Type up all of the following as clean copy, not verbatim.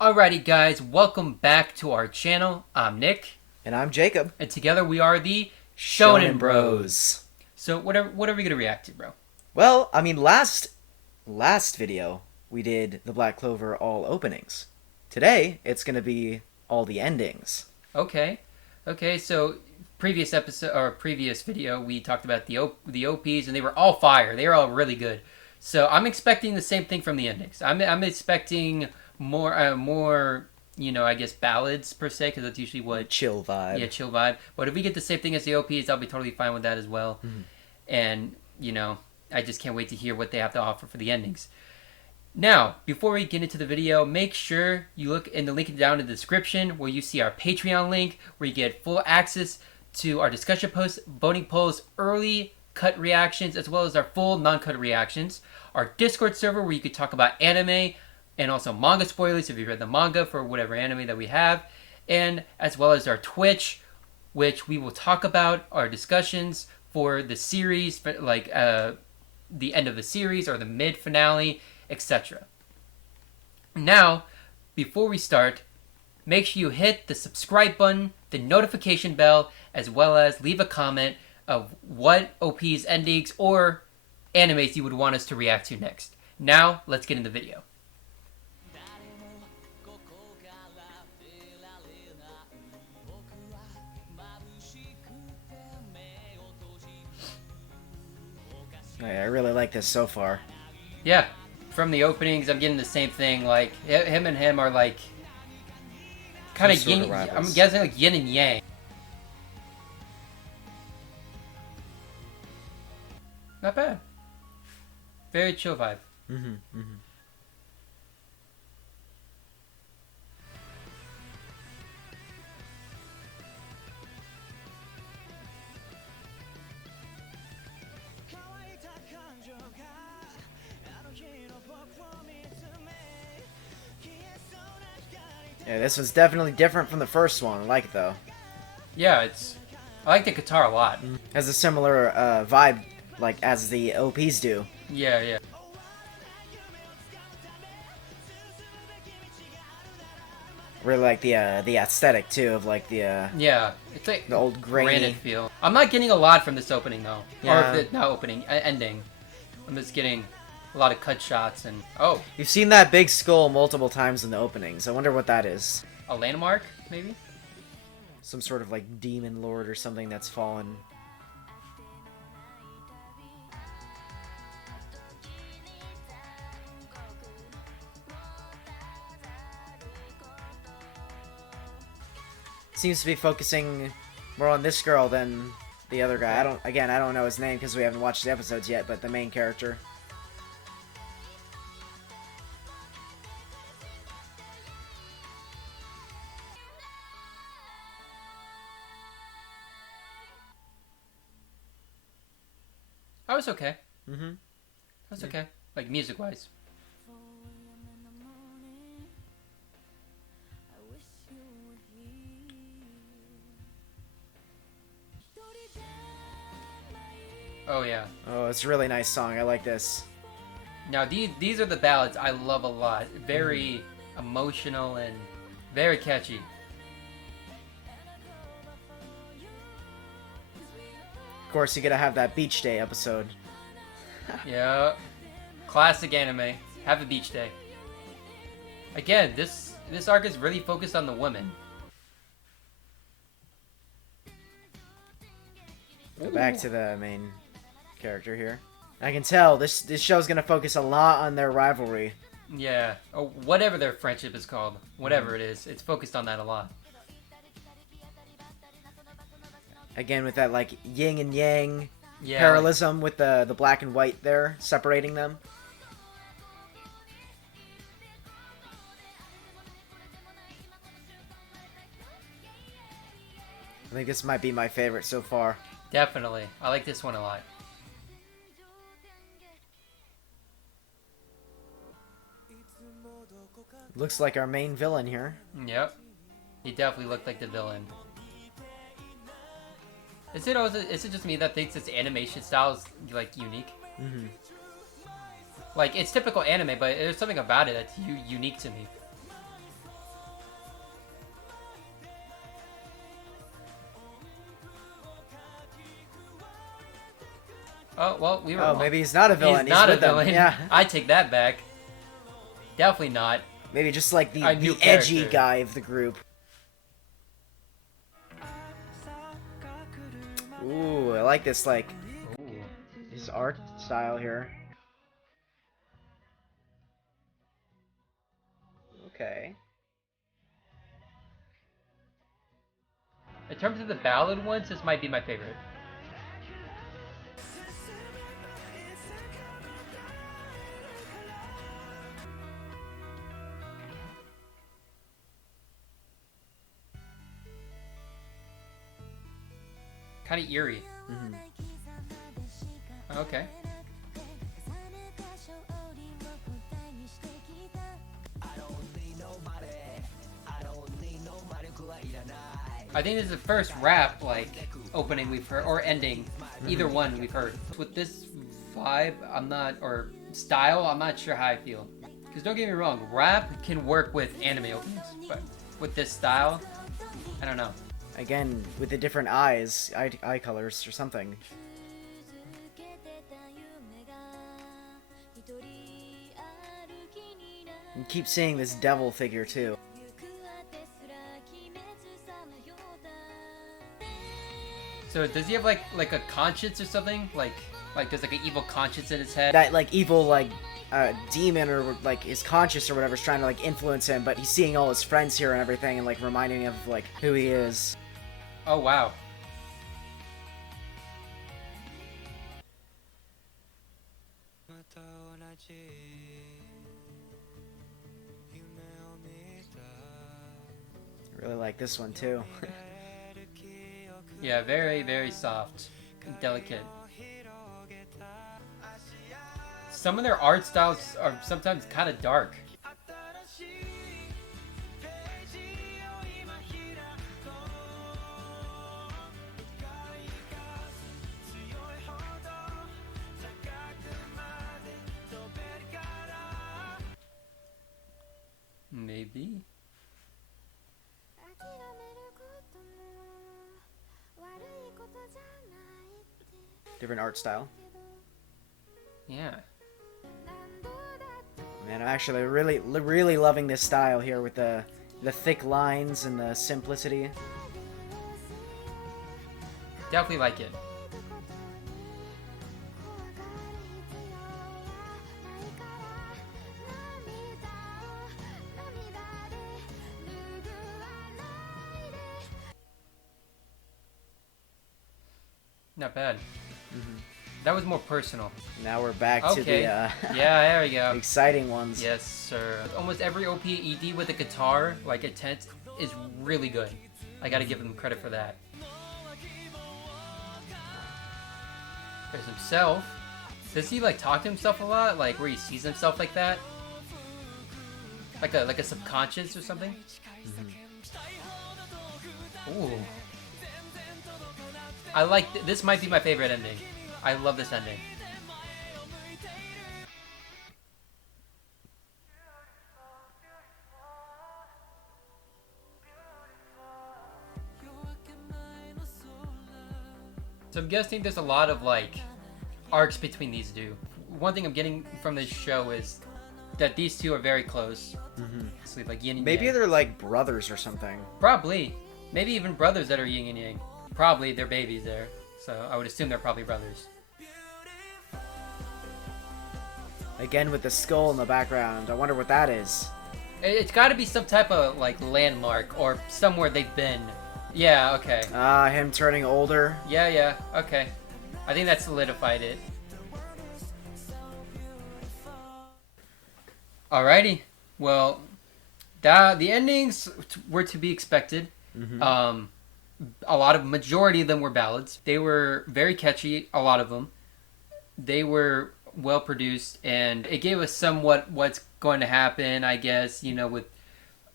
Alrighty guys, welcome back to our channel. I'm Nick. And I'm Jacob. And together we are the Shonen Shonen Bros. Bros. So what are we going to react to, bro? Well, I mean, last video we did the Black Clover all openings. Today it's going to be all the endings. Okay, so previous episode or previous video we talked about the OPs and they were all fire. They were all really good. So I'm expecting the same thing from the endings. I'm expecting more, I guess ballads per se, because that's usually what chill vibe. Yeah, chill vibe. But if we get the same thing as the OPs, I'll be totally fine with that as well. Mm-hmm. And I just can't wait to hear what they have to offer for the endings. Now, before we get into the video, make sure you look in the link down in the description where you see our Patreon link, where you get full access to our discussion posts, voting polls, early cut reactions, as well as our full non-cut reactions. Our Discord server where you could talk about anime and also manga spoilers if you read the manga for whatever anime that we have. And as well as our Twitch, which we will talk about our discussions for the series, like the end of the series or the mid-finale, etc. Now, before we start, make sure you hit the subscribe button, the notification bell, as well as leave a comment of what OP's endings or animes you would want us to react to next. Now, let's get in the video. I really like this so far. Yeah, from the openings, I'm getting the same thing. Like him and him are like kind of yin. I'm guessing like yin and yang. Not bad. Very chill vibe. Mm-hmm. Yeah, this one's definitely different from the first one. I like it though. Yeah, I like the guitar a lot. Has a similar vibe, like as the OPs do. Yeah. Really like the aesthetic too of like the yeah, it's like the old grainy granite feel. I'm not getting a lot from this opening though, yeah. Or not opening, ending. I'm just getting a lot of cut shots and You've seen that big skull multiple times in the openings. I wonder what that is. A landmark, maybe? Some sort of like demon lord or something that's fallen. Seems to be focusing more on this girl than the other guy. I don't know his name because we haven't watched the episodes yet, but the main character. I was okay. Mm-hmm. I was okay. Like music-wise. Oh yeah. Oh, it's a really nice song. I like this. Now these are the ballads I love a lot. Very emotional and very catchy. Of course, you gotta have that beach day episode. Yeah. Classic anime. Have a beach day. Again, this arc is really focused on the women. Go back to the main character here. I can tell this show's gonna focus a lot on their rivalry. Yeah, or whatever their friendship is called. Whatever it is, it's focused on that a lot. Again, with that like yin and yang Yeah, parallelism with the black and white there separating them. I think this might be my favorite so far. definitely. I like this one a lot. Looks like our main villain here. Yep. He definitely looked like the villain. Is it just me that thinks its animation style is like unique? Mm-hmm. Like it's typical anime, but there's something about it that's unique to me. Oh, well, we were Oh, wrong. maybe he's not a villain. He's not a with them. villain. Yeah. I take that back. Definitely not. Maybe just like A new the edgy character. guy of the group. Ooh, I like this, like, Ooh. his art style here. Okay. In terms of the ballad ones, this might be my favorite. Kind of eerie. Mm-hmm. Okay. I think this is the first rap like opening we've heard or ending, either one we've heard. With this vibe, I'm not or style, I'm not sure how I feel. Because don't get me wrong, rap can work with anime openings, but with this style, I don't know. Again, with the different eye colors or something. You keep seeing this devil figure too. So does he have like a conscience or something? Like there's like an evil conscience in his head? That like evil like demon or like his conscious or whatever is trying to like influence him, but he's seeing all his friends here and everything and like reminding him of like who he is. Oh wow. I really like this one too. Yeah, very, very soft and delicate. Some of their art styles are sometimes kind of dark. Maybe. Different art style. Yeah. Man, I'm actually really loving this style here with the thick lines and the simplicity. Definitely like it. Not bad. That was more personal. Now we're back to Okay. the Yeah, there we go. exciting ones. Yes, sir. Almost every OP/ED with a guitar, like a tent, is really good. I gotta give them credit for that. There's himself. Does he like talk to himself a lot? Like where he sees himself like that? Like a subconscious or something? Ooh. I like this might be my favorite ending. I love this ending. So I'm guessing there's a lot of like arcs between these two. One thing I'm getting from this show is that these two are very close. So like yin and Maybe yang. they're like brothers or something. Probably. Maybe even brothers that are yin and yang. Probably they're babies there. So I would assume they're probably brothers. Again with the skull in the background. I wonder what that is. It's got to be some type of like landmark or somewhere they've been. Yeah, okay. Ah, him turning older. Yeah, okay. I think that solidified it. Alrighty. Well, the endings were to be expected. A lot of majority of them were ballads. They were very catchy. A lot of them. They were well produced, and it gave us somewhat what's going to happen. I guess with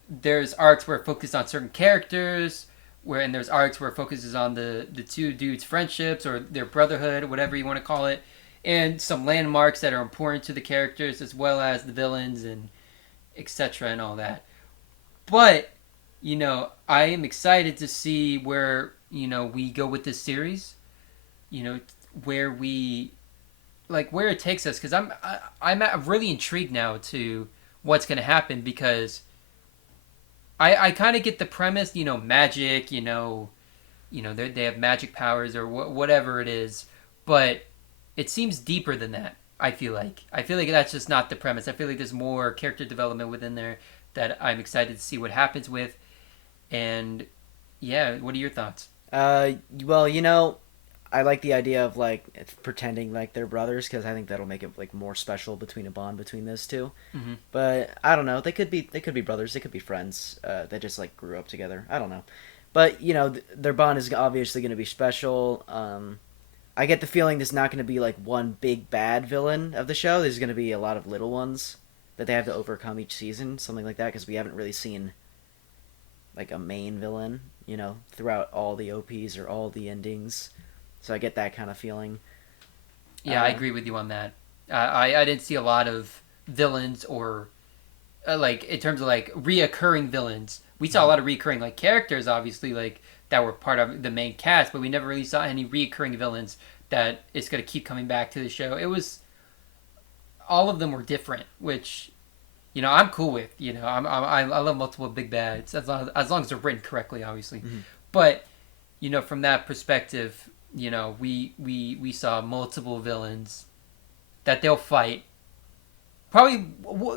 there's arcs where it focuses on certain characters, and there's arcs where it focuses on the two dudes' friendships or their brotherhood, whatever you want to call it, and some landmarks that are important to the characters as well as the villains and etc. and all that. But I am excited to see where we go with this series. Where we like where it takes us, because I'm really intrigued now to what's going to happen, because I kind of get the premise, magic, they have magic powers or whatever it is, but it seems deeper than that. I feel like that's just not the premise. I feel like there's more character development within there that I'm excited to see what happens with. And yeah, what are your thoughts? Well, I like the idea of like pretending like they're brothers because I think that'll make it like more special between a bond between those two. Hmm. But I don't know. They could be brothers. They could be friends. That just like grew up together. I don't know. But their bond is obviously going to be special. I get the feeling there's not going to be like one big bad villain of the show. There's going to be a lot of little ones that they have to overcome each season, something like that. Because we haven't really seen like a main villain, throughout all the OPs or all the endings. So I get that kind of feeling. Yeah, I agree with you on that. I didn't see a lot of villains or like in terms of like reoccurring villains. We saw a lot of reoccurring like characters, obviously, like that were part of the main cast, but we never really saw any reoccurring villains that is going to keep coming back to the show. It was all of them were different, which I'm cool with. I love multiple big bads as long as they're written correctly, obviously. Mm-hmm. But from that perspective, we saw multiple villains that they'll fight. Probably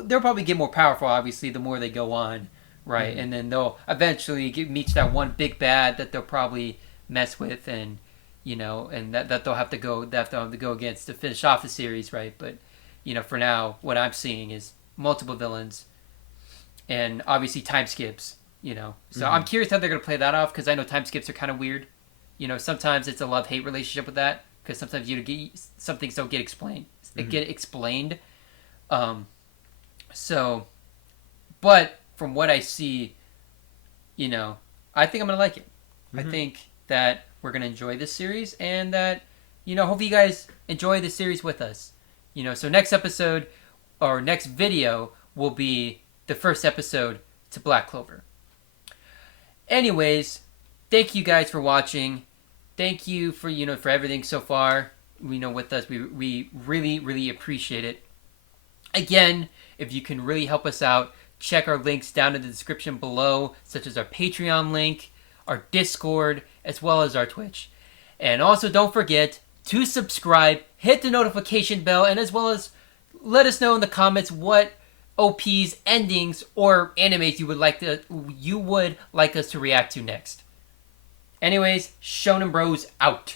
they'll probably get more powerful, obviously, the more they go on, right? Mm-hmm. And then they'll eventually meet that one big bad that they'll probably mess with, and and that they'll have to go against to finish off the series, right? But for now, what I'm seeing is multiple villains, and obviously time skips. So Mm-hmm. I'm curious how they're gonna play that off, because I know time skips are kind of weird. Sometimes it's a love-hate relationship with that, because sometimes some things don't get explained. Mm-hmm. Get explained. So, but from what I see, I think I'm gonna like it. I Mm-hmm. think that we're gonna enjoy this series, and that hopefully you guys enjoy the series with us. So next episode or next video will be the first episode to Black Clover. Anyways, thank you guys for watching. Thank you for for everything so far. With us, we really really appreciate it. Again, if you can really help us out, check our links down in the description below, such as our Patreon link, our Discord, as well as our Twitch. And also don't forget to subscribe, hit the notification bell, and as well as let us know in the comments what OPs, endings, or animes you would like us to react to next. Anyways, Shonen Bros out.